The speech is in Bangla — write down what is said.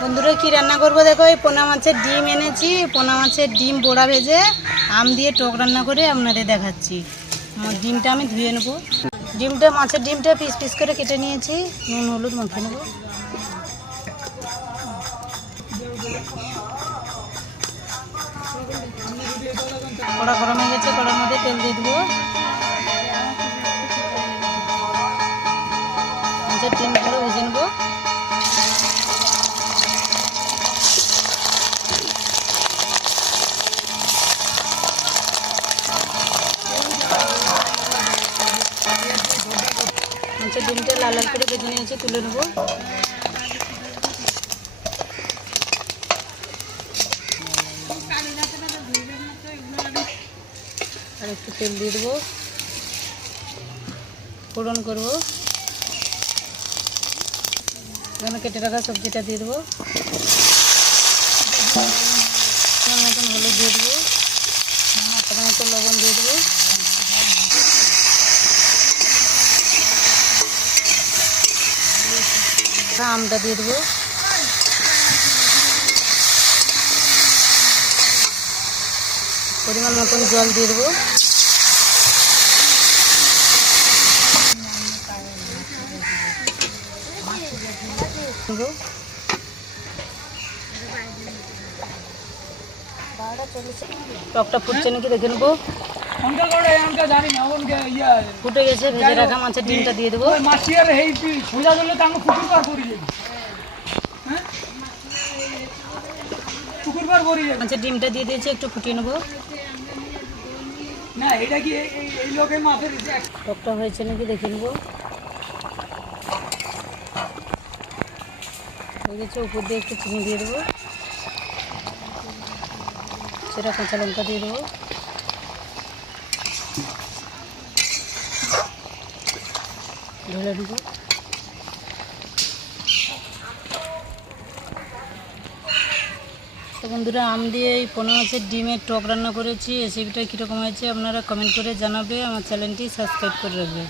বন্ধুরা কি রান্না করব দেখো, এই পোনা মাছের ডিম এনেছি। পোনা মাছের ডিম বোড়া ভেজে আম দিয়ে টক রান্না করে আপনাদের দেখাচ্ছি। ডিমটা আমি ধুয়ে নেব। মাছের ডিমটা পিস পিস করে কেটে নিয়েছি, নুন হলুদ মাখিয়ে নেব। কড়া গরম হয়ে গেছে, কড়ার মধ্যে তেল দিয়ে দেবো। মাছের ডিমগুলো ভেজে নেবো। মাছের ডিমটা লাল লাল করে ভেজে নিয়েছি, তুলে নেবো। আর একটু তেল দিয়ে দেবো, ফোড়ন করবো। এখানে কেটে রাখা সবজিটা দিয়ে দেবো, মতন হলুদ দিয়ে দেবো, আপনার মতো লবণ দিয়ে দেবো। আমটা দিয়ে দেবো। পরিমাণ মতন জল দিয়ে দেবো। টকটা ফুটছে নাকি দেখে নেবো। ফুটে গেছে, ভেজে রাখা মাছের ডিমটা দিয়ে দেবো। মাছের ডিমটা দিয়ে দিয়েছি, একটু ফুটিয়ে নেবো। টকটা হয়েছে নাকি দেখে নেবো। হয়ে গেছে, উপর দিয়ে একটু চিনি দিয়ে দেবো। সেটা কাঁচা লঙ্কা দিয়ে দেবো। ঢেলে দেবো। তো বন্ধুরা, আম দিয়ে এই পোনা মাছের ডিমের টক রান্না করেছি। রেসিপিটা কীরকম হয়েছে আপনারা কমেন্ট করে জানাবে। আমার চ্যানেলটি সাবস্ক্রাইব করে রাখবে।